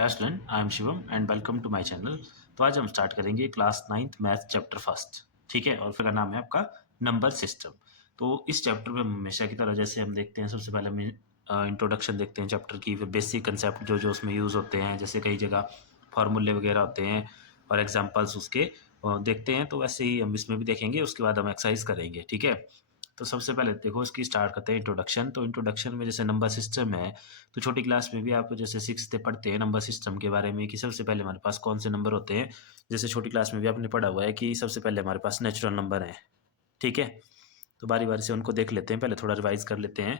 Hi student, I am Shivam and welcome to my channel. तो आज हम स्टार्ट करेंगे class 9th math chapter first. ठीक है, और फिर का नाम है आपका नंबर सिस्टम। तो इस चैप्टर में हमेशा की तरह जैसे हम देखते हैं, सबसे पहले हम इंट्रोडक्शन देखते हैं चैप्टर की, फिर बेसिक कंसेप्ट जो जो उसमें यूज़ होते हैं, जैसे कई जगह फार्मूले वगैरह होते हैं और एग्जाम्पल्स उसके देखते हैं। तो वैसे ही हम इसमें भी देखेंगे, उसके बाद हम एक्सरसाइज करेंगे। ठीक है, तो सबसे पहले देखो इसकी स्टार्ट करते हैं इंट्रोडक्शन। तो इंट्रोडक्शन में जैसे नंबर सिस्टम है, तो छोटी क्लास में भी आप जैसे 6th पढ़ते हैं नंबर सिस्टम के बारे में कि सबसे पहले हमारे पास कौन से नंबर होते हैं। जैसे छोटी क्लास में भी आपने पढ़ा हुआ है कि सबसे पहले हमारे पास नेचुरल नंबर है। ठीक है, तो बारी बारी से उनको देख लेते हैं, पहले थोड़ा रिवाइज कर लेते हैं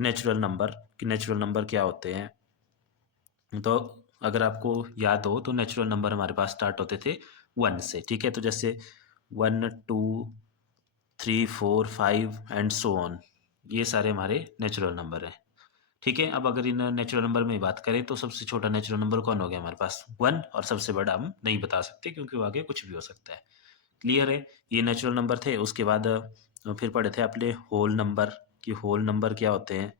नेचुरल नंबर कि नेचुरल नंबर क्या होते हैं। तो अगर आपको याद हो तो नेचुरल नंबर हमारे पास स्टार्ट होते थे 1 से। ठीक है, तो जैसे 1 2 3 4 5 एंड सो ऑन, ये सारे हमारे नेचुरल नंबर हैं। ठीक है, अब अगर इन नेचुरल नंबर में बात करें तो सबसे छोटा नेचुरल नंबर कौन हो गया हमारे पास 1, और सबसे बड़ा हम नहीं बता सकते क्योंकि वो आगे कुछ भी हो सकता है। क्लियर है, ये नेचुरल नंबर थे। उसके बाद फिर पढ़े थे आपने होल नंबर कि होल नंबर क्या होते हैं।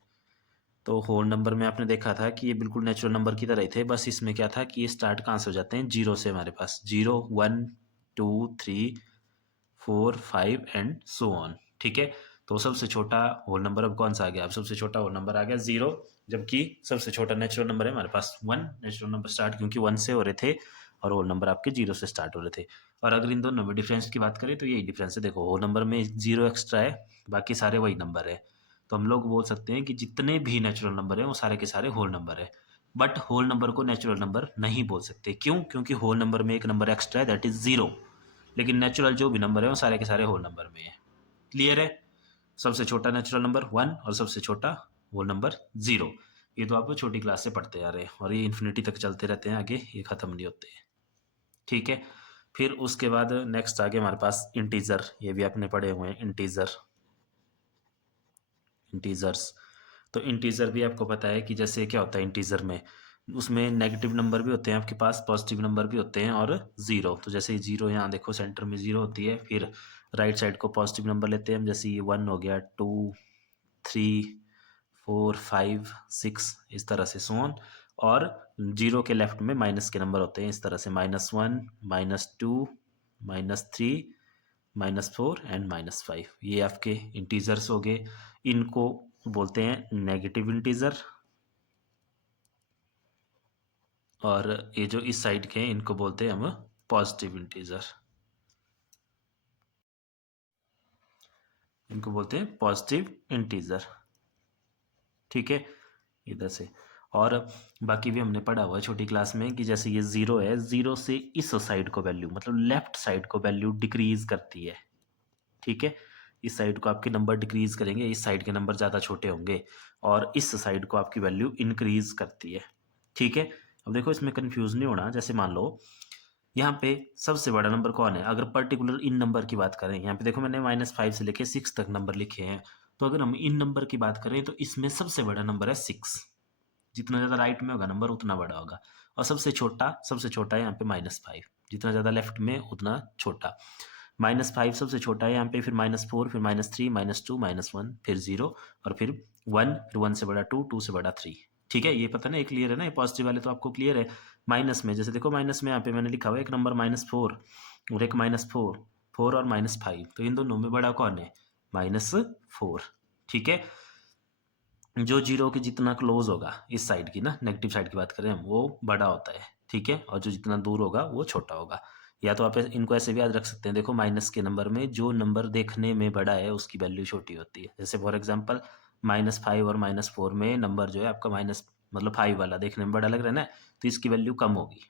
तो होल नंबर में आपने देखा था कि ये बिल्कुल नेचुरल नंबर की तरह ही थे, बस इसमें क्या था कि ये स्टार्ट कहाँ से हो जाते हैं, जीरो से। हमारे पास 0 1 2 3 4 5 एंड सो ऑन। ठीक है, तो सबसे छोटा होल नंबर अब कौन सा आ गया, अब सबसे छोटा होल नंबर आ गया 0, जबकि सबसे छोटा नेचुरल नंबर है हमारे पास 1। नेचुरल नंबर स्टार्ट क्योंकि 1 से हो रहे थे और होल नंबर आपके 0 से स्टार्ट हो रहे थे। और अगर इन दोनों में डिफरेंस की बात करें तो यही डिफरेंस है। देखो होल नंबर में 0 एक्स्ट्रा है, बाकी सारे वही नंबर है। तो हम लोग बोल सकते हैं कि जितने भी नेचुरल नंबर है वो सारे के सारे होल नंबर है। बट होल नंबर को नेचुरल नंबर नहीं बोल सकते, क्यों? क्योंकि होल नंबर में एक नंबर एक्स्ट्रा है, दैट इज 0। लेकिन नेचुरल जो भी नंबर है वो सारे के सारे होल नंबर में है। क्लियर है, सबसे छोटा नेचुरल नंबर 1 और सबसे छोटा होल नंबर 0। ये तो आप छोटी क्लास से पढ़ते आ रहे हैं और ये इन्फिनिटी तक चलते रहते हैं, आगे ये खत्म नहीं होते हैं। ठीक है, फिर उसके बाद नेक्स्ट आगे हमारे पास इंटीजर, ये भी आपने पढ़े हुए हैं इंटीजर, इंटीजर्स। तो इंटीजर भी आपको पता है कि जैसे क्या होता है इंटीजर में, उसमें नेगेटिव नंबर भी होते हैं आपके पास, पॉजिटिव नंबर भी होते हैं और जीरो। तो जैसे जीरो यहाँ देखो सेंटर में जीरो होती है, फिर राइट साइड को पॉजिटिव नंबर लेते हैं हम, जैसे ये 1 हो गया, 2 3 4 5 6, इस तरह से सोन। और जीरो के लेफ्ट में माइनस के नंबर होते हैं इस तरह से, -1 -2 -3 -4 एंड -5। ये आपके इंटीजर्स हो गए। इनको बोलते हैं नेगेटिव इंटीजर, और ये जो इस साइड के हैं इनको बोलते हैं हम पॉजिटिव इंटीजर। इनको बोलते हैं पॉजिटिव इंटीजर। ठीक है, इधर से। और बाकी भी हमने पढ़ा हुआ है छोटी क्लास में कि जैसे ये 0 है, 0 से इस साइड को वैल्यू, मतलब लेफ्ट साइड को वैल्यू डिक्रीज करती है। ठीक है, इस साइड को आपके नंबर डिक्रीज करेंगे, इस साइड के नंबर ज़्यादा छोटे होंगे, और इस साइड को आपकी वैल्यू इंक्रीज करती है। ठीक है, अब देखो इसमें कंफ्यूज नहीं होना। जैसे मान लो यहाँ पे सबसे बड़ा नंबर कौन है, अगर पर्टिकुलर इन नंबर की बात करें, यहाँ पे देखो मैंने -5 से लेके 6 तक नंबर लिखे हैं। तो अगर हम इन नंबर की बात करें तो इसमें सबसे बड़ा नंबर है 6। जितना ज़्यादा राइट में होगा नंबर उतना बड़ा होगा। और सबसे छोटा है यहाँ पे -5, जितना ज़्यादा लेफ्ट में उतना छोटा। -5 सबसे छोटा है यहाँ पे, फिर -4, फिर -3 -2 -1, फिर 0, और फिर 1, फिर 1 से बड़ा 2, 2 से बड़ा 3। ठीक है, ये पता ना, ये क्लियर है ना, ये पॉजिटिव वाले तो आपको क्लियर है। माइनस में जैसे देखो, माइनस में यहाँ पे मैंने लिखा हुआ है एक नंबर -4 और एक -4, 4 और -5, तो इन दोनों में बड़ा कौन है, -4। ठीक है, जो जीरो के जितना क्लोज होगा इस साइड की ना, नेगेटिव साइड की बात करें हम, वो बड़ा होता है। ठीक है, और जो जितना दूर होगा वो छोटा होगा। या तो आप इनको ऐसे भी याद रख सकते हैं, देखो माइनस के नंबर में जो नंबर देखने में बड़ा है उसकी वैल्यू छोटी होती है। जैसे फॉर एग्जांपल -5 और -4 में नंबर जो है आपका माइनस, मतलब 5 वाला देखने में बड़ा लग रहा है ना, तो इसकी वैल्यू कम होगी,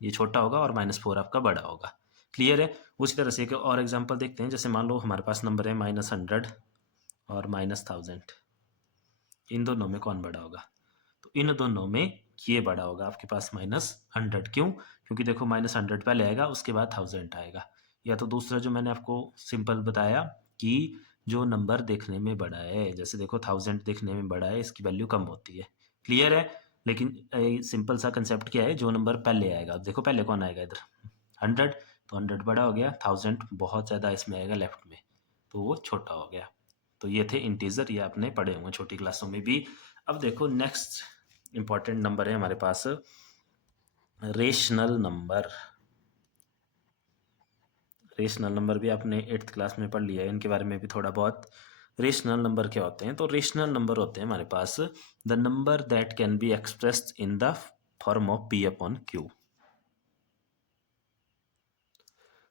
ये छोटा होगा, और -4 आपका बड़ा होगा। क्लियर है, उसी तरह से एक और एग्जाम्पल देखते हैं। जैसे मान लो हमारे पास नंबर है -100 और -1000, इन दोनों में कौन बड़ा होगा, तो इन दोनों में ये बड़ा होगा आपके पास -100। क्यों? क्योंकि देखो -100 पहले आएगा, उसके बाद 1000 आएगा। या तो दूसरा जो मैंने आपको सिंपल बताया कि जो नंबर देखने में बड़ा है, जैसे देखो 1000 देखने में बड़ा है, इसकी वैल्यू कम होती है। क्लियर है, लेकिन सिंपल सा कंसेप्ट क्या है, जो नंबर पहले आएगा, देखो पहले कौन आएगा इधर, 100, तो 100 बड़ा हो गया, 1000 बहुत ज़्यादा इसमें आएगा लेफ्ट में, तो वो छोटा हो गया। तो ये थे इंटीजर, ये आपने पढ़े होंगे छोटी क्लासों में भी। अब देखो नेक्स्ट इंपॉर्टेंट नंबर है हमारे पास रेशनल नंबर, रेशनल नंबर भी आपने 8th क्लास में पढ़ लिया है, इनके बारे में भी थोड़ा बहुत। रेशनल नंबर क्या होते हैं? तो रेशनल नंबर होते हैं हमारे पास the number that can be expressed in the form of P upon Q.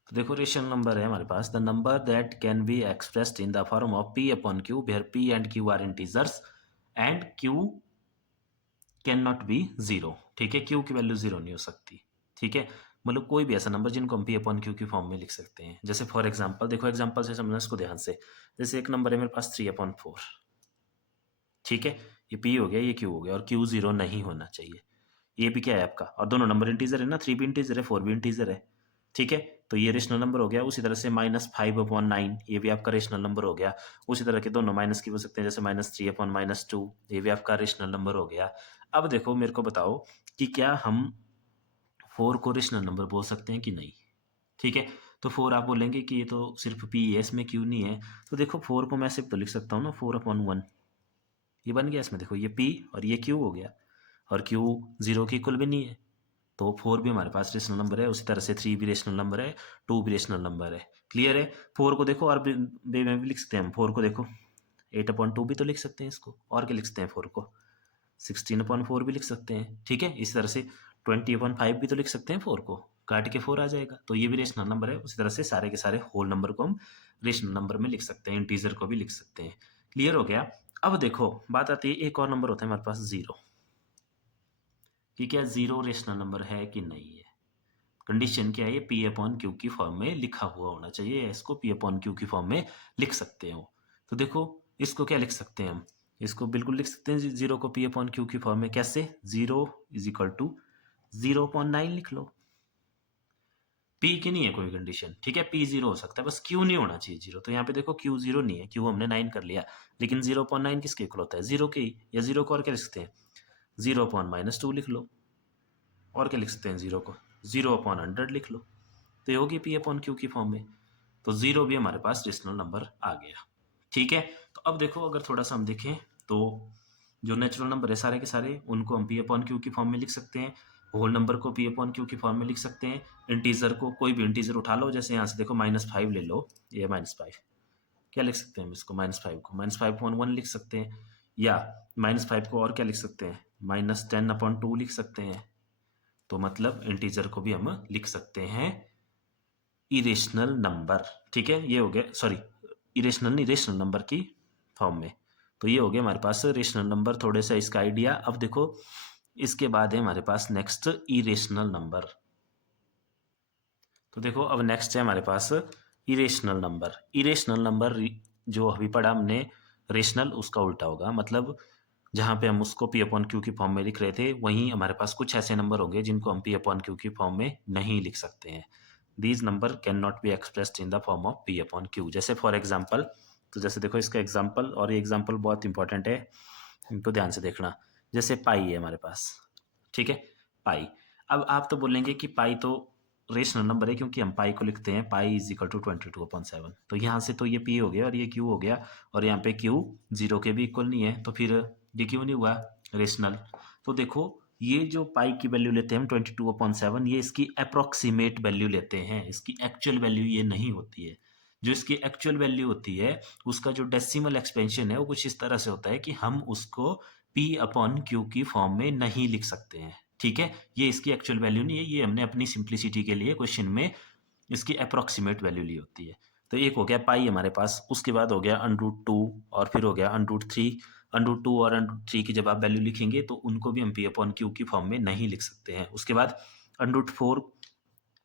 तो देखो रेशनल नंबर है हमारे पास the number that can be expressed in the form of P upon Q where P and Q are integers and Q can not be zero. ठीक है, Q की value zero नहीं हो सकती। ठीक है, मतलब कोई भी ऐसा नंबर जिनको हम पी अपॉन क्यू की फॉर्म में लिख सकते हैं। जैसे फॉर एग्जांपल, देखो एग्जांपल से समझना इसको ध्यान से। जैसे एक नंबर है मेरे पास 3/4। ठीक है, ये पी हो गया, ये क्यू हो गया, और क्यू जीरो नहीं होना चाहिए। ये भी क्या है आपका, और दोनों नंबर इंटीजर है ना, 3 भी इंटीजर है, 4 भी इंटीजर है। ठीक है, तो ये रेशनल नंबर हो गया। उसी तरह से -5/9 ये भी आपका रेशनल नंबर हो गया। उसी तरह के दोनों माइनस की हो सकते हैं, जैसे -3/-2 ये भी आपका रेशनल नंबर हो गया। अब देखो मेरे को बताओ कि क्या हम 4 को रेशनल नंबर बोल सकते हैं कि नहीं? ठीक है, तो 4 आप बोलेंगे कि ये तो सिर्फ पी है, इसमें क्यू नहीं है। तो देखो 4 को मैं सिर्फ तो लिख सकता हूँ ना 4/1, ये बन गया। इसमें देखो ये पी और ये क्यू हो गया, और क्यू जीरो की इक्वल भी नहीं है, तो 4 भी हमारे पास रेशनल नंबर है। उसी तरह से 3 भी रेशनल नंबर है, 2 भी रेशनल नंबर है। क्लियर है? 4 को देखो और वे में भी लिख सकते हैं हम। 4 को देखो 8/2 भी तो लिख सकते हैं इसको, और क्या लिख सकते हैं 4 को? 16/4 भी लिख सकते हैं। ठीक है, इस तरह से 20/5 भी तो लिख सकते हैं 4 को, काट के 4 आ जाएगा, तो ये भी रेशनल नंबर है। उसी तरह से सारे के सारे होल नंबर को हम रेशनल नंबर में लिख सकते हैं, इंटीजर को भी लिख सकते हैं। क्लियर हो गया? अब देखो बात आती है, एक और नंबर होता है हमारे पास जीरो, कि क्या जीरो रेशनल नंबर है कि नहीं है? कंडीशन क्या है? ये पी अपॉन क्यू की फॉर्म में लिखा हुआ होना चाहिए, इसको पी अपॉन क्यू की फॉर्म में लिख सकते हो। तो देखो इसको क्या लिख सकते हैं हम? इसको बिल्कुल लिख सकते हैं जीरो को पी अपॉन क्यू की फॉर्म में। कैसे? 0 = 0/9 लिख लो। पी की नहीं है कोई कंडीशन, ठीक है, पी जीरो हो सकता है, बस क्यू नहीं होना चाहिए जीरो। तो यहाँ पे देखो क्यू जीरो नहीं है, क्यू हमने 9 कर लिया, लेकिन 0/9 किसके इक्वल होता है? जीरो के ही। या जीरो को और क्या लिख सकते हैं? 0/-2 लिख लो। और क्या लिख सकते हैं जीरो को? 0/100 लिख लो। तो ये होगी पी अपॉन क्यू की फॉर्म में। तो जीरो भी हमारे पास रेशनल नंबर आ गया। ठीक है, तो अब देखो अगर थोड़ा सा हम देखें तो जो नेचुरल नंबर है सारे के सारे, उनको हम पी अपॉन क्यू की फॉर्म में लिख सकते हैं। होल नंबर को पी अपॉन क्यू की फॉर्म में लिख सकते हैं। इंटीजर को कोई भी इंटीजर उठा लो, जैसे यहाँ से देखो -5 ले लो, ये -5, क्या लिख सकते हैं हम इसको? -5 को -5/1 लिख सकते हैं, या -5 को और क्या लिख सकते हैं? -10/2 लिख सकते हैं। तो मतलब इंटीजर को भी हम लिख सकते हैं इरेशनल नंबर। ठीक है, ये हो गया, सॉरी इरेशनल नहीं, रेशनल नंबर की फॉर्म में। तो ये हो गया हमारे पास रेशनल नंबर, थोड़े सा इसका आइडिया। अब देखो इसके बाद है हमारे पास नेक्स्ट इरेशनल नंबर। तो देखो अब नेक्स्ट है हमारे पास इरेशनल नंबर। इरेशनल नंबर जो अभी पढ़ा हमने रेशनल, उसका उल्टा होगा। मतलब जहाँ पे हम उसको पी अपॉन क्यू की फॉर्म में लिख रहे थे, वहीं हमारे पास कुछ ऐसे नंबर होंगे जिनको हम पी अपॉन क्यू की फॉर्म में नहीं लिख सकते हैं। These number can not B expressed in the form of P upon Q. जैसे फॉर एग्जाम्पल, तो जैसे देखो इसका एग्जाम्पल, और ये एग्जाम्पल बहुत इंपॉर्टेंट है, इनको ध्यान से देखना। जैसे पाई है हमारे पास, ठीक है, पाई। अब आप तो बोलेंगे कि पाई तो रेशनल नंबर है, क्योंकि हम पाई को लिखते हैं पाई = 22/7। तो यहाँ से तो ये पी हो गया और ये क्यू हो गया, और यहाँ पे क्यू जीरो के भी इक्वल नहीं है, तो फिर ये क्यों नहीं हुआ रेशनल? तो देखो ये जो पाई की वैल्यू लेते हैं हम 22/7, ये इसकी अप्रोक्सीमेट वैल्यू लेते हैं, इसकी एक्चुअल वैल्यू ये नहीं होती है। जो इसकी एक्चुअल वैल्यू होती है, उसका जो डेसिमल एक्सपेंशन है वो कुछ इस तरह से होता है कि हम उसको पी अपॉन क्यू की फॉर्म में नहीं लिख सकते हैं। ठीक है, ये इसकी एक्चुअल वैल्यू नहीं है, ये हमने अपनी सिंप्लिसिटी के लिए क्वेश्चन में इसकी अप्रोक्सीमेट वैल्यू ली होती है। तो एक हो गया पाई हमारे पास, उसके बाद हो गया √2, और फिर हो गया √3। √2 और √3 की जब आप वैल्यू लिखेंगे तो उनको भी हम पी अपॉन क्यू की फॉर्म में नहीं लिख सकते हैं। उसके बाद √4,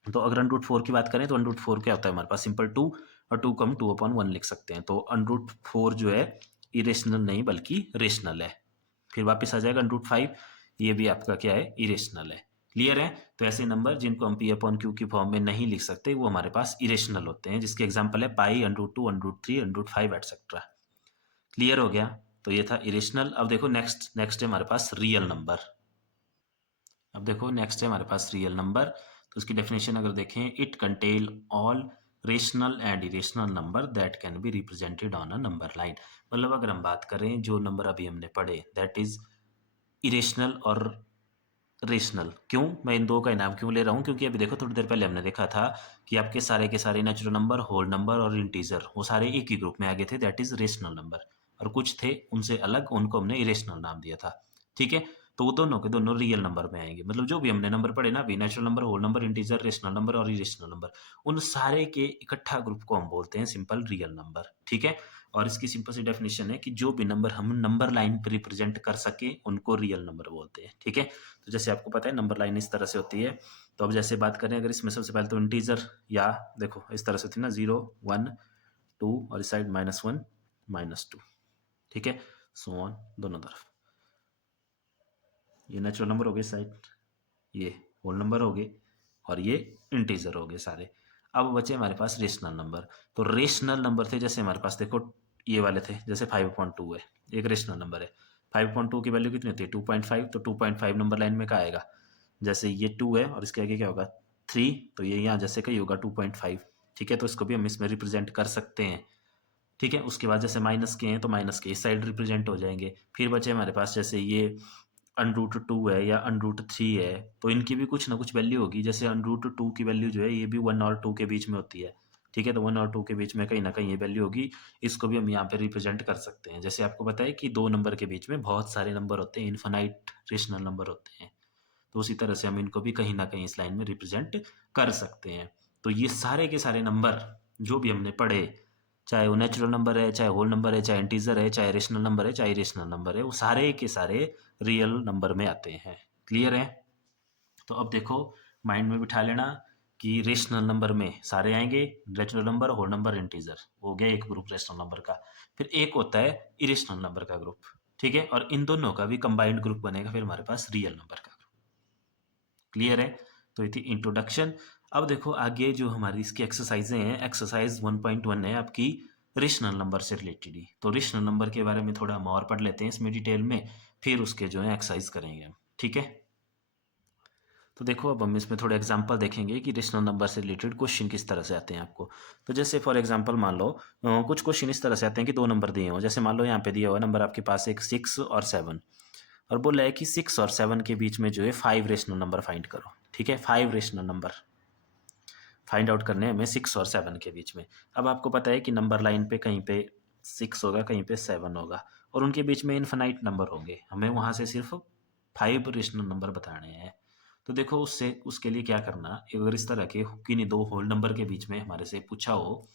तो अगर √4 की बात करें तो √4 क्या होता है हमारे पास? सिंपल 2, और 2 को हम 2/1 लिख सकते हैं। तो √4 जो है इरेशनल नहीं बल्कि रेशनल है। फिर वापस आ जाएगा √5, ये भी आपका क्या है? इरेशनल है। क्लियर है? तो ऐसे नंबर जिनको हम पी अपॉन क्यू की फॉर्म में नहीं लिख सकते, वो हमारे पास इरेशनल होते हैं, जिसके एग्जाम्पल है पाई, √2, √3, √5 एटसेट्रा। क्लियर हो गया? तो ये था इरेशनल। अब देखो नेक्स्ट नेक्स्ट है हमारे पास रियल नंबर। अब देखो नेक्स्ट है हमारे पास रियल नंबर। तो उसकी डेफिनेशन अगर देखें, it contain all rational and irrational number that can be represented on a number line. मतलब अगर हम बात करें जो नंबर अभी हमने पढ़े, दैट इज इरेशनल और रेशनल। क्यों मैं इन दो का इनाम क्यों ले रहा हूँ, क्योंकि अभी देखो थोड़ी देर पहले हमने देखा था कि आपके सारे के सारे नेचुरल नंबर, होल नंबर और इंटीजर वो सारे एक ही ग्रुप में आ गए थे, दैट इज रेशनल नंबर। और कुछ थे उनसे अलग, उनको हमने इरेशनल नाम दिया था। ठीक है, तो वो दोनों के दोनों रियल नंबर में आएंगे। मतलब जो भी हमने नंबर पढ़े ना अभी, natural number, whole number, integer, rational number और इरेशनल नंबर, उन सारे के इकट्ठा ग्रुप को हम बोलते हैं सिंपल रियल नंबर। ठीक है, और इसकी सिंपल सी डेफिनेशन है कि जो भी नंबर हम नंबर लाइन पे रिप्रेजेंट कर सके उनको रियल नंबर बोलते हैं। ठीक है, तो जैसे आपको पता है नंबर लाइन इस तरह से होती है। तो अब जैसे बात करें अगर इसमें सबसे पहले तो इंटीजर, या देखो इस तरह से होती है ना, 0 1 2 और इस साइड -1 -2। ठीक है, सो ऑन दोनों तरफ। ये नेचुरल नंबर हो गए साइड, ये होल नंबर हो गए और ये इंटीजर हो गए सारे। अब बचे हमारे पास रेशनल नंबर। तो रेशनल नंबर थे जैसे हमारे पास देखो ये वाले थे, जैसे 5.2 है, एक रेशनल नंबर है। 5.2 की वैल्यू कितनी होती है 2.5, तो 2.5 नंबर लाइन में क्या आएगा, जैसे ये 2 है और इसके आगे क्या होगा 3, तो ये यहाँ जैसे कहीं होगा 2.5। ठीक है, तो इसको भी हम इसमें रिप्रेजेंट कर सकते हैं। ठीक है, उसके बाद जैसे माइनस के हैं तो माइनस के इस साइड रिप्रेजेंट हो जाएंगे। फिर बचे हमारे पास जैसे ये √2 है या √3 है, तो इनकी भी कुछ ना कुछ वैल्यू होगी। जैसे √2 की वैल्यू जो है ये भी 1 और 2 के बीच में होती है। ठीक है, तो 1 और 2 के बीच में कहीं ना कहीं ये वैल्यू होगी। इसको भी हम यहाँ पे रिप्रेजेंट कर सकते हैं। जैसे आपको पता है कि दो नंबर के बीच में बहुत सारे नंबर होते हैं, इन्फिनाइट रेशनल नंबर होते हैं। तो उसी तरह से हम इनको भी कहीं ना कहीं इस लाइन में रिप्रेजेंट कर सकते हैं। तो ये सारे के सारे नंबर जो भी हमने पढ़े, चाहे वो नेचुरल नंबर है, चाहे होल नंबर है, चाहे इंटीजर है, चाहे रेशनल नंबर है, चाहे इरेशनल नंबर है, वो सारे के सारे रियल नंबर में आते हैं। क्लियर है? तो अब देखो माइंड में बिठा लेना कि रेशनल नंबर में सारे आएंगे, natural number, whole number, integer, हो गया एक ग्रुप रेशनल नंबर का। फिर एक होता है इरेशनल नंबर का ग्रुप। ठीक है, और इन दोनों का भी कंबाइंड ग्रुप बनेगा फिर हमारे पास रियल नंबर का। क्लियर है? तो ये थी इंट्रोडक्शन। अब देखो आगे जो हमारी इसकी एक्सरसाइजें हैं, एक्सरसाइज 1.1 है आपकी रेशनल नंबर से रिलेटेड ही। तो रेशनल नंबर के बारे में थोड़ा हम और पढ़ लेते हैं इसमें डिटेल में, फिर उसके जो है एक्सरसाइज करेंगे हम। ठीक है, तो देखो अब हम इसमें थोड़े एग्जांपल देखेंगे कि रेशनल नंबर से रिलेटेड क्वेश्चन किस तरह से आते हैं आपको। तो जैसे फॉर एग्जांपल मान लो कुछ क्वेश्चन इस तरह से आते हैं कि दो नंबर दिए हो। जैसे मान लो यहाँ पे दिया हुआ नंबर आपके पास एक 6 और 7, और बोला है कि 6 और 7 के बीच में जो है 5 रेशनल नंबर फाइंड करो। ठीक है, 5 रेशनल नंबर फाइंड आउट करने हैं हमें 6 और 7 के बीच में। अब आपको पता है कि नंबर लाइन पे कहीं पे 6 होगा, कहीं पे 7 होगा, और उनके बीच में इन्फिनाइट नंबर होंगे। हमें वहाँ से सिर्फ 5 रेशनल नंबर बताने हैं। तो देखो उससे उसके लिए क्या करना, अगर इस तरह के किन्हीं दो होल नंबर के बीच में हमारे से पूछा हो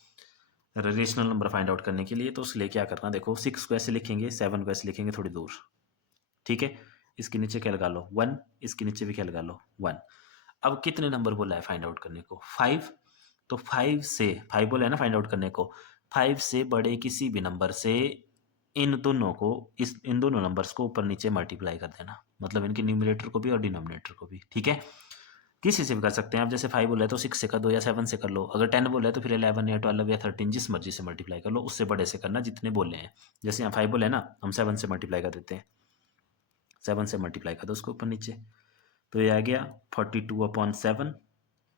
रेशनल नंबर फाइंड आउट करने के लिए, तो उसके लिए क्या करना, देखो 6 को ऐसे लिखेंगे, 7 को ऐसे लिखेंगे थोड़ी दूर। ठीक है, इसके नीचे क्या लगा लो 1, इसके नीचे भी क्या लगा लो 1। अब कितने नंबर बोला है फाइंड आउट करने को 5, तो 5 से 5 बोला है ना फाइंड आउट करने को, 5 से बड़े किसी भी नंबर से इन दोनों को, इन दोनों नंबर्स को ऊपर नीचे मल्टीप्लाई कर देना, मतलब इनके न्यूमरेटर को भी और डिनोमिनेटर को भी। ठीक है, किसी से भी कर सकते हैं आप। जैसे 5 बोला है तो 6 से कर दो या 7 से कर लो। अगर 10 बोला है तो फिर 11 या 12 या 13 जिस मर्जी से मल्टीप्लाई कर लो, उससे बड़े से करना जितने बोले हैं। जैसे यहाँ 5 बोले हैं ना, हम 7 से मल्टीप्लाई कर देते हैं, 7 से मल्टीप्लाई कर दो उसको ऊपर नीचे, तो ये आ गया 42/7,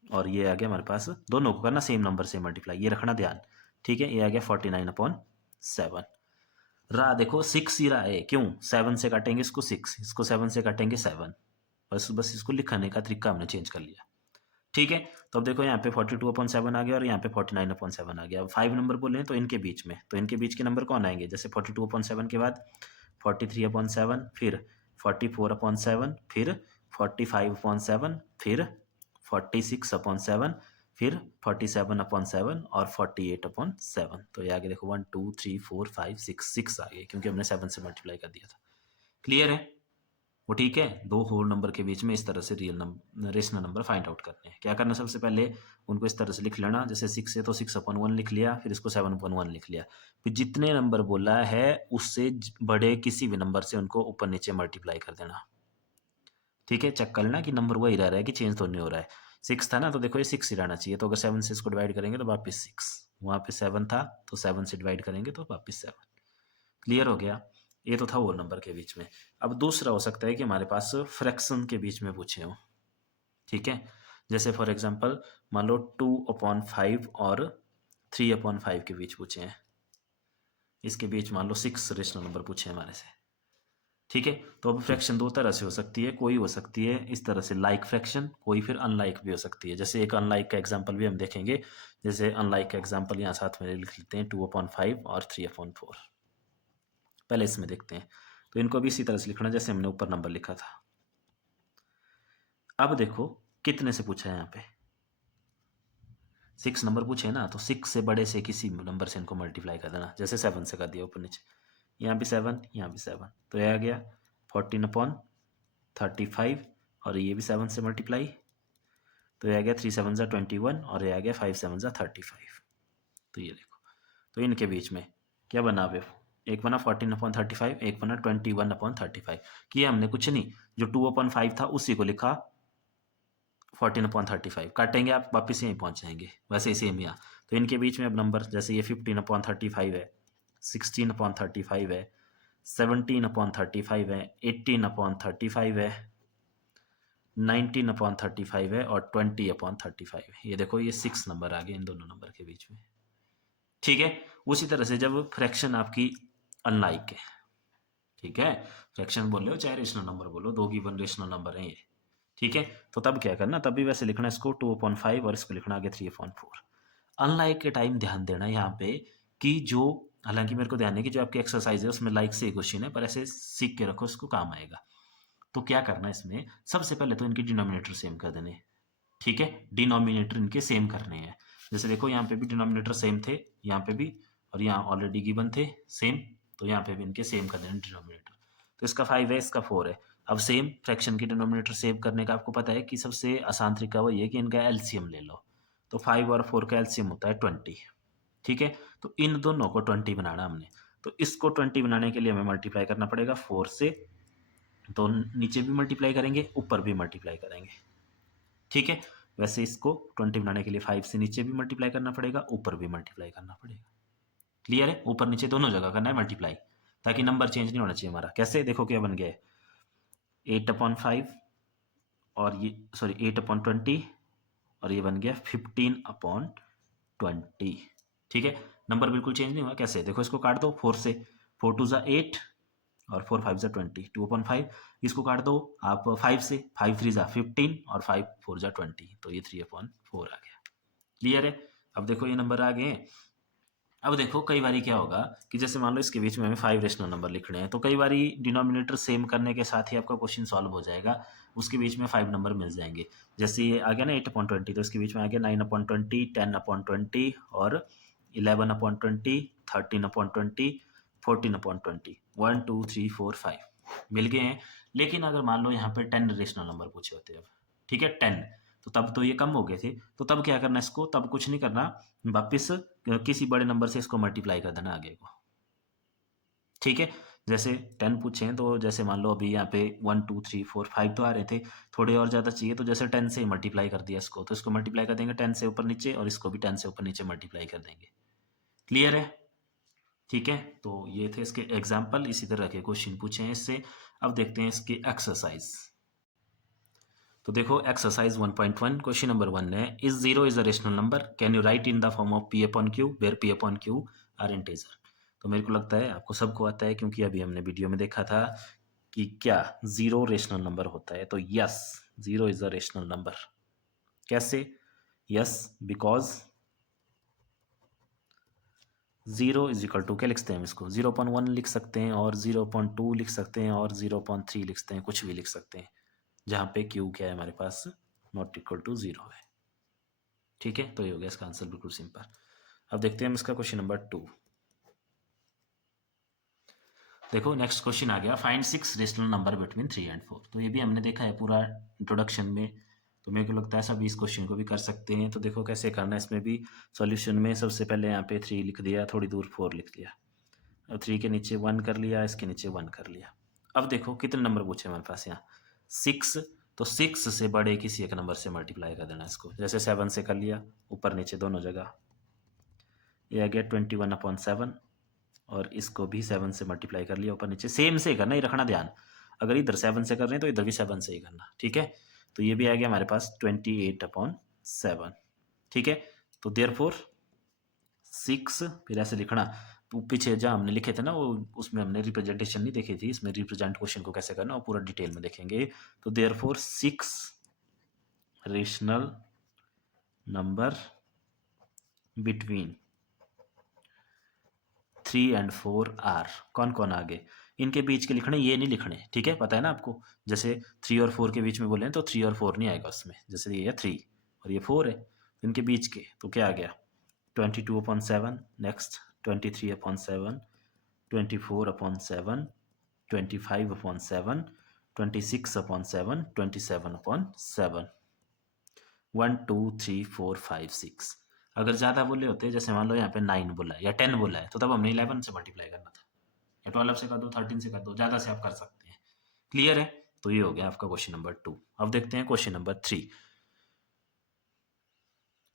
और ये आ गया हमारे पास, दोनों को करना सेम नंबर से मल्टीप्लाई, ये रखना ध्यान। ठीक है, ये आ गया 49/7। रहा देखो 6 ही रहा है, क्यों 7 से काटेंगे इसको 6, इसको 7 से काटेंगे 7, बस बस इसको लिखने का तरीका हमने चेंज कर लिया। ठीक है, तो अब देखो यहाँ पे 42/7 आ गया और यहाँ पे 49/7 आ गया। अब 5 नंबर बोले हैं तो इनके बीच में, तो इनके बीच के नंबर कौन आएंगे, जैसे 42/7 के बाद 43/7, फिर 44/7, फिर 45/7, फिर 46/7, फिर 47/7 और 48/7। तो ये आगे देखो 1 2 3 4 5 6 आ गए, क्योंकि हमने 7 से मल्टीप्लाई कर दिया था। क्लियर है? वो ठीक है, दो होल नंबर के बीच में इस तरह से real number, rational number find out करने हैं। क्या करना, सबसे पहले उनको इस तरह से लिख लेना, जैसे 6 है तो 6/1 लिख लिया, फिर इसको 7/1 लिख लिया। फिर जितने नंबर बोला है उससे बड़े किसी भी नंबर से उनको ऊपर नीचे मल्टीप्लाई कर देना। ठीक है, चेक कर लेना कि नंबर वही रह रहा है कि चेंज तो नहीं हो रहा है। 6 था ना, तो देखो ये 6 ही रहना चाहिए, तो अगर 7 से इसको डिवाइड करेंगे तो वापस 6, वहाँ पे 7 था तो 7 से डिवाइड करेंगे तो वापस 7। क्लियर हो गया? ये तो था वो नंबर के बीच में। अब दूसरा हो सकता है कि हमारे पास फ्रैक्शन के बीच में पूछे हो। ठीक है, जैसे फॉर एग्जांपल मान लो 2/5 और 3/5 के बीच पूछे हैं, इसके बीच मान लो 6 रेशनल नंबर पूछे हैं हमारे से। ठीक है। तो अब फ्रैक्शन दो तरह से हो सकती है, कोई हो सकती है इस तरह से लाइक फ्रैक्शन, कोई फिर अनलाइक भी हो सकती है। जैसे एक अनलाइक का एग्जांपल भी हम देखेंगे। जैसे अनलाइक का एग्जांपल यहाँ साथ में लिख लेते हैं 2/5 और 3/4। पहले इसमें देखते हैं। तो इनको भी इसी तरह से लिखना जैसे हमने ऊपर नंबर लिखा था। अब देखो कितने से पूछा है यहाँ पे, 6 नंबर पूछे ना, तो 6 से बड़े से किसी नंबर से इनको मल्टीप्लाई कर देना। जैसे 7 से कर दिया ऊपर नीचे, यहाँ भी 7, यहाँ भी 7, तो यह आ गया 14/35 और ये भी 7 से मल्टीप्लाई, तो ये आ गया 3 7 ज़ा 21 और ये आ गया 5 7 ज़ा 35। तो ये देखो, तो इनके बीच में क्या बना वे, एक बना 14/35, एक बना 21/35। किया हमने कुछ नहीं, जो 2/5 था उसी को लिखा 14/35। काटेंगे आप वापस यहीं पहुंच जाएंगे, वैसे ही सेम यहाँ। तो इनके बीच में अब नंबर जैसे ये 15/35 है, 16/35 है, 17/35 है, 18/35 है, 19/35 है और 20/35 है। ये देखो ये 6 नंबर आ गए इन दोनों नंबर के बीच में। ठीक है। उसी तरह से जब फ्रैक्शन आपकी अनलाइक है, ठीक है, फ्रैक्शन बोल रहे हो चाहे रेशनल नंबर बोलो, दो गिवन रेशनल नंबर है ये, ठीक है, तो तब क्या करना, तब भी वैसे लिखना इसको 2/5 और इसको लिखना आगे 3/4। अनलाइक के टाइम ध्यान देना यहाँ पे कि जो, हालांकि मेरे को ध्यान है कि जो आपकी एक्सरसाइज है उसमें लाइक से क्वेश्चन है, पर ऐसे सीख के रखो, इसको काम आएगा। तो क्या करना इसमें, सबसे पहले तो इनकी डिनोमिनेटर सेम कर देने, ठीक है, डिनोमिनेटर इनके सेम करने हैं। जैसे देखो यहाँ पे भी डिनोमिनेटर सेम थे, यहाँ पे भी, और यहाँ ऑलरेडी गिवन थे सेम, तो यहाँ पे भी इनके सेम कर देना डिनोमिनेटर। तो इसका 5 है, इसका 4 है। अब सेम फ्रैक्शन की डिनोमिनेटर सेव करने का आपको पता है कि सबसे आसान तरीका वही है कि इनका एलसीएम ले लो। तो 5 और 4 का एलसीएम होता है 20, ठीक है। तो इन दोनों को 20 बनाना हमने, तो इसको 20 बनाने के लिए हमें मल्टीप्लाई करना पड़ेगा 4 से, तो नीचे भी मल्टीप्लाई करेंगे ऊपर भी मल्टीप्लाई करेंगे, ठीक है। वैसे इसको 20 बनाने के लिए 5 से नीचे भी मल्टीप्लाई करना पड़ेगा, ऊपर भी मल्टीप्लाई करना पड़ेगा। क्लियर है, ऊपर नीचे दोनों जगह करना है मल्टीप्लाई, ताकि नंबर चेंज नहीं होना चाहिए हमारा। कैसे, देखो क्या बन गया है, 8/5 और ये सॉरी 8/20 और ये बन गया 15/20, ठीक है। नंबर बिल्कुल चेंज नहीं हुआ। कैसे, देखो इसको काट दो 4 से, 4 2 ज़ा 8 और 4 5 ज़ा 20, 2/5। इसको काट दो आप 5 से, 5 3 ज़ा 15 और 5 4 ज़ा 20, तो ये 3/4 आ गया। क्लियर है। अब देखो ये नंबर आ गए हैं। अब देखो कई बारी क्या होगा कि जैसे मान लो इसके बीच में हमें 5 रेशनल नंबर लिखने हैं, तो कई बारी डिनोमिनेटर सेम करने के साथ ही आपका क्वेश्चन सॉल्व हो जाएगा, उसके बीच में 5 नंबर मिल जाएंगे। जैसे ये आ गया ना 8/20, तो इसके बीच में आ गया 9/20, 10/20 और 11/20, 13/20, 14/20, 1 2 3 4 5 मिल गए हैं। लेकिन अगर मान लो यहाँ पे 10 रेशनल नंबर पूछे होते अब, ठीक है 10, तो तब तो ये कम हो गए थे, तो तब क्या करना इसको, तब कुछ नहीं करना, वापिस किसी बड़े नंबर से इसको मल्टीप्लाई कर देना आगे को, ठीक है। जैसे 10 पूछे हैं, तो जैसे मान लो अभी यहाँ पे 1 2 3 4 5 तो आ रहे थे, थोड़े और ज़्यादा चाहिए, तो जैसे 10 से मल्टीप्लाई कर दिया इसको, तो इसको मल्टीप्लाई कर देंगे 10 से ऊपर नीचे, और इसको भी 10 से ऊपर नीचे मल्टीप्लाई कर देंगे। क्लियर है, ठीक है। तो ये थे इसके एग्जाम्पल, इसी तरह के क्वेश्चन पूछे हैं इससे। अब देखते हैं इसकी एक्सरसाइज। तो देखो एक्सरसाइज 1.1 क्वेश्चन नंबर 1 है, is 0 is a rational number, can you write in the form of P/Q where P/Q are integer. तो मेरे को लगता है आपको सबको आता है, क्योंकि अभी हमने वीडियो में देखा था कि क्या 0 रेशनल नंबर होता है। तो yes, 0 is a rational number. कैसे, yes because 0 is equal to, क्या लिखते हैं हम इसको, 0.1 लिख सकते हैं और 0.2 लिख सकते हैं और 0.3 लिख सकते हैं, कुछ भी लिख सकते हैं, जहाँ पे क्यू क्या है हमारे पास, नॉट इक्वल टू 0 है, ठीक है। तो ये हो गया इसका आंसर, बिल्कुल सिंपल। अब देखते हैं हम इसका क्वेश्चन नंबर 2। देखो नेक्स्ट क्वेश्चन आ गया, find 6 rational number between 3 and 4। तो ये भी हमने देखा है पूरा इंट्रोडक्शन में, तो मेरे को लगता है सभी इस क्वेश्चन को भी कर सकते हैं। तो देखो कैसे करना है, इसमें भी सॉल्यूशन में सबसे पहले यहाँ पे 3 लिख दिया, थोड़ी दूर 4 लिख दिया, अब 3 के नीचे 1 कर लिया, इसके नीचे 1 कर लिया। अब देखो कितने नंबर पूछे हमारे पास यहाँ, 6, तो 6 से बड़े किसी एक नंबर से मल्टीप्लाई कर देना इसको। जैसे 7 से कर लिया, ऊपर नीचे दोनों जगह, ये आ गया 21/7, और इसको भी 7 से मल्टीप्लाई कर लिया, ऊपर नीचे सेम से करना, ये रखना ध्यान, अगर इधर 7 से कर रहे हैं तो इधर भी 7 से ही करना, ठीक है। तो ये भी आ गया हमारे पास 28/7, ठीक है। तो देयरफॉर 6, फिर ऐसे लिखना, पीछे जहाँ हमने लिखे थे ना वो उसमें हमने रिप्रेजेंटेशन नहीं देखी थी, इसमें रिप्रेजेंट क्वेश्चन को कैसे करना वो पूरा डिटेल में देखेंगे। तो therefore 6 rational number between 3 and 4 are, कौन कौन आगे इनके बीच के लिखने, ये नहीं लिखने, ठीक है, पता है ना आपको। जैसे 3 और 4 के बीच में बोले तो 3 और 4 नहीं आएगा उसमें, जैसे ये 3 और ये 4 है, इनके बीच के तो क्या आ गया 22/7, नेक्स्ट 23/7, 24/7, 25/7, 26/7, 27/7, 1 2 3 4 5 6। अगर ज़्यादा बोले होते जैसे मान लो यहाँ पे 9 बोला है या 10 बोला है तो तब हमने 11 से मल्टीप्लाई करना था, या 12 से कर दो, 13 से कर दो, ज़्यादा से आप कर सकते हैं। क्लियर है? तो ये हो गया आपका क्वेश्चन नंबर 2। अब देखते हैं क्वेश्चन नंबर 3।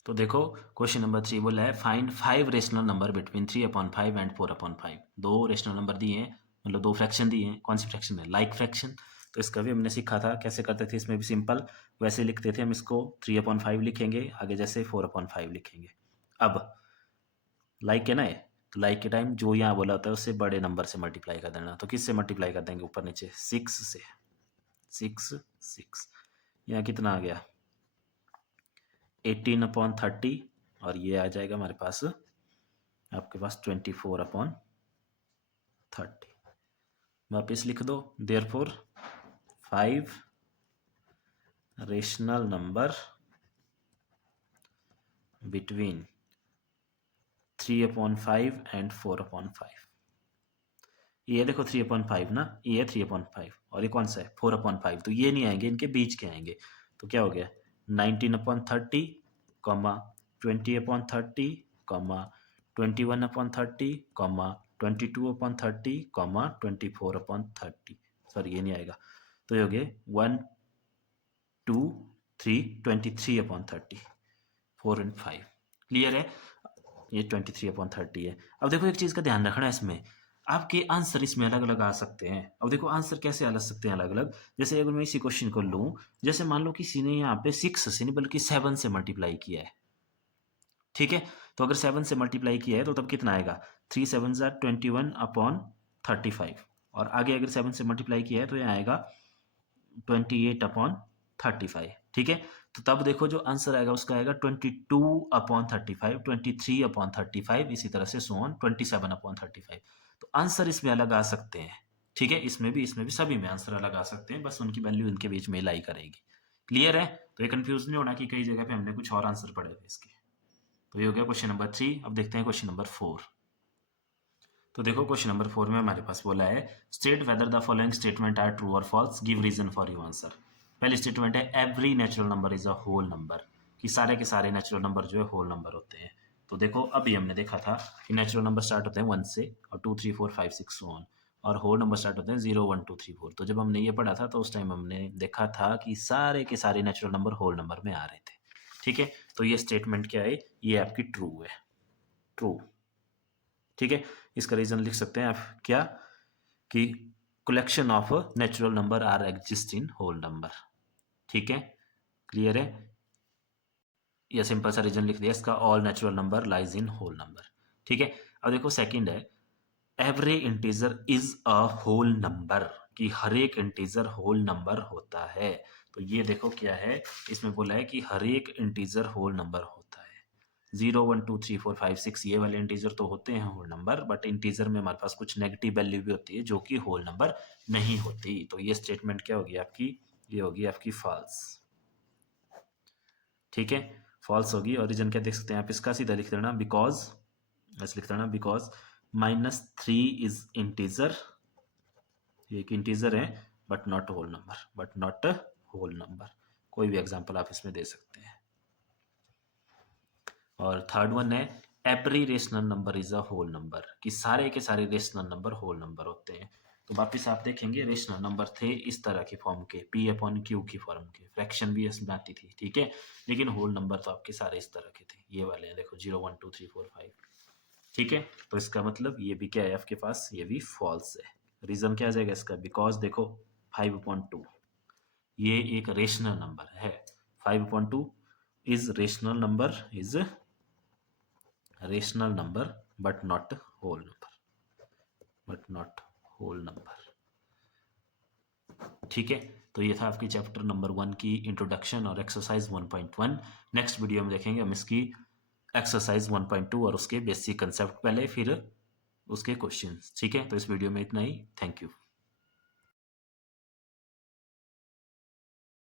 तो देखो क्वेश्चन नंबर 3 बोला है find 5 rational number between 3/5 and 4/5। दो रेशनल नंबर दिए हैं, मतलब दो फ्रैक्शन दिए हैं। कौन सी फ्रैक्शन है? Like fraction. तो इसका भी हमने सीखा था कैसे करते थे, इसमें भी सिंपल वैसे लिखते थे हम इसको, 3/5 लिखेंगे, आगे जैसे 4/5 लिखेंगे। अब लाइक है ना, तो लाइक के टाइम जो यहाँ बोला होता है उससे बड़े नंबर से मल्टीप्लाई कर देना। तो किससे मल्टीप्लाई कर देंगे ऊपर नीचे? 6 से। 6 यहाँ कितना आ गया 18/30, और ये आ जाएगा हमारे पास आपके पास 24/30। वापिस लिख दो therefore 5 rational number between 3/5 and 4/5। ये देखो 3/5 ना, ये है 3/5 और ये कौन सा है 4/5, तो ये नहीं आएंगे, इनके बीच के आएंगे। तो क्या हो गया 19/30, 20/30, 21/30, 22/30, 24/30। सॉरी ये नहीं आएगा, तो ये हो गए 1 2 3 23/30, 4 एंड 5। क्लियर है? ये 23/30 है। अब देखो एक चीज़ का ध्यान रखना है, इसमें आपके आंसर इसमें अलग अलग आ सकते हैं। अब देखो आंसर कैसे आ सकते हैं अलग अलग, जैसे अगर मैं इसी क्वेश्चन को लूँ, जैसे मान लो किसी ने यहाँ पे 6 से नहीं बल्कि 7 से मल्टीप्लाई किया है, ठीक है। तो अगर 7 से मल्टीप्लाई किया है तो तब कितना आएगा 3 7 21/35, और आगे अगर 7 से मल्टीप्लाई किया है तो यहाँ आएगा 28/35, ठीक है। तो तब देखो जो आंसर आएगा उसका आएगा 22/35, 23/35, इसी तरह से सो ऑन 27/35। तो आंसर इसमें अलग आ सकते हैं, ठीक है, इसमें भी सभी में आंसर अलग आ सकते हैं, बस उनकी वैल्यू इनके बीच में लाई करेगी। क्लियर है? तो ये कंफ्यूज नहीं होना कि कई जगह पे हमने कुछ और आंसर पढ़े हुए इसके। तो ये हो गया क्वेश्चन नंबर 3। अब देखते हैं क्वेश्चन नंबर 4। तो देखो क्वेश्चन नंबर 4 में हमारे पास बोला है state whether the following statement are true और false, give reason for your answer. पहली स्टेटमेंट है every natural number is a whole number, कि सारे के सारे नेचुरल नंबर जो है होल नंबर होते हैं। तो देखो अभी हमने देखा था कि नेचुरल नंबर स्टार्ट होते हैं 1 से और 2 3 4 5 6 1, और होल नंबर स्टार्ट होते हैं 0 1 2 3 4। तो जब हमने ये पढ़ा था तो उस टाइम हमने देखा था कि सारे के सारे नेचुरल नंबर होल नंबर में आ रहे थे, ठीक है। तो ये स्टेटमेंट क्या है, ये आपकी ट्रू है, ट्रू, ठीक है। इसका रीजन लिख सकते हैं आप क्या, कि collection of natural number are exist in whole number, ठीक है। क्लियर है? या सिंपल सा रीजन लिख दिया इसका, all natural number lies in whole number, ठीक है। अब देखो सेकंड है every integer is a whole number, कि हर एक इंटीजर होल नंबर होता है। तो ये देखो क्या है, इसमें बोला है कि हर एक इंटीजर होल नंबर होता है। 0 1 2 3 4 5 6 ये वाले इंटीजर तो होते हैं होल नंबर, बट इंटीजर में हमारे पास कुछ नेगेटिव वैल्यू भी होती है जो कि होल नंबर नहीं होती। तो ये स्टेटमेंट क्या होगी आपकी, ये होगी आपकी फॉल्स, ठीक है, फॉल्स होगी। और रीजन क्या देख सकते हैं आप इसका, सीधा लिख देना बिकॉज, ऐसे लिख देना बिकॉज -3 इज इंटीजर, ये एक इंटीजर है but not whole number, but not whole number. कोई भी एग्जांपल आप इसमें दे सकते हैं। और थर्ड वन है every rational number is a whole number, कि सारे के सारे रेशनल नंबर होल नंबर होते हैं। तो वापिस आप देखेंगे रेशनल नंबर थे इस तरह के फॉर्म के, P/Q की फॉर्म के, फ्रैक्शन भी इसमें आती थी, ठीक है। लेकिन होल नंबर तो आपके सारे इस तरह के थे, ये वाले हैं देखो 0 1 2 3 4 5, ठीक है। तो इसका मतलब ये भी क्या है आपके पास, ये भी फॉल्स है। रीजन क्या आ जाएगा इसका, बिकॉज देखो 5/2 ये एक रेशनल नंबर है, 5/2 is rational number, is rational number but not whole number. But not whole number. ठीक है, तो ये था आपकी चैप्टर नंबर 1 की इंट्रोडक्शन और एक्सरसाइज 1.1। नेक्स्ट वीडियो में देखेंगे हम इसकी एक्सरसाइज 1.2 और उसके बेसिक कंसेप्ट पहले, फिर उसके क्वेश्चंस। ठीक है, तो इस वीडियो में इतना ही। Thank you.